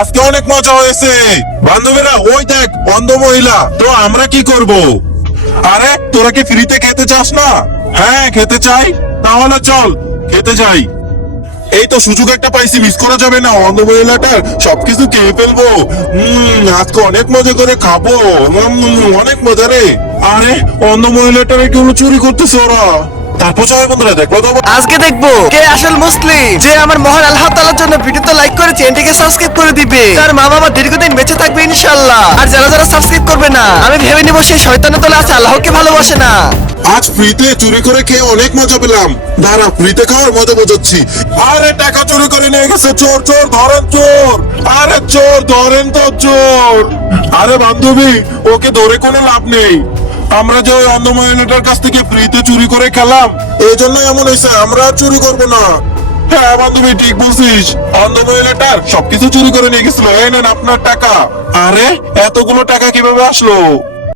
আজকে অনেক মজা হয়েছে। বান্ধবীরা ওই দেখ অন্ধ মহিলা। তো আমরা কি করব? আরে তোরা কি ফ্রিতে খেতে চাস না? হ্যাঁ খেতে চাই। তাহলে চল খেতে যাই। এই তো সুযোগ একটা পাইছি, মিস করা যাবে না। অন্ধ মহিলাটার সবকিছু খেয়ে ফেলবো। আজকে অনেক মজা করে খাবো। অনেক মজা রে। আরে অন্ধ মহিলাটার এগুলো চুরি করতেছে ওরা। তারপর সবাই বন্ধুরা দেখলো তো। আজকে দেখবো কে আসল মুসলিম, যে আমার মহান আল্লাহ তাআলার জন্য ভিডিওতে লাইক করে চ্যানেলটিকে সাবস্ক্রাইব করে দিবে। তার মা বাবা দীর্ঘদিন বেঁচে থাকবে ইনশাআল্লাহ। আর যারা যারা সাবস্ক্রাইব করবে না, আমি ভেবে নিব সেই শয়তানের দলে আছে, আল্লাহকে ভালোবাসে না। আজ ফ্রিতে চুরি করে খেয়ে অনেক মজা পেলাম। দাঁড়া ফ্রিতে খাওয়ার মজা বোঝাচ্ছি। আরে টাকা চুরি করে নিয়ে গেছে চোর। চোর ধরেন চোর। আরে চোর ধরেন তো চোর। আরে বান্ধবী ওকে ধরে কোনো লাভ নেই। আমরা যে ওই অন্ধ মহিলাটার কাছ থেকে ফ্রিতে চুরি করে খেলাম, এই জন্য এমন হয়েছে। আমরা আর চুরি করবো না। হ্যাঁ বান্ধবী ঠিক বলছিস। অন্ধ মহিলাটার সবকিছু চুরি করে নিয়ে গেছিল। এই নেন আপনার টাকা। আরে এতগুলো টাকা কিভাবে আসলো?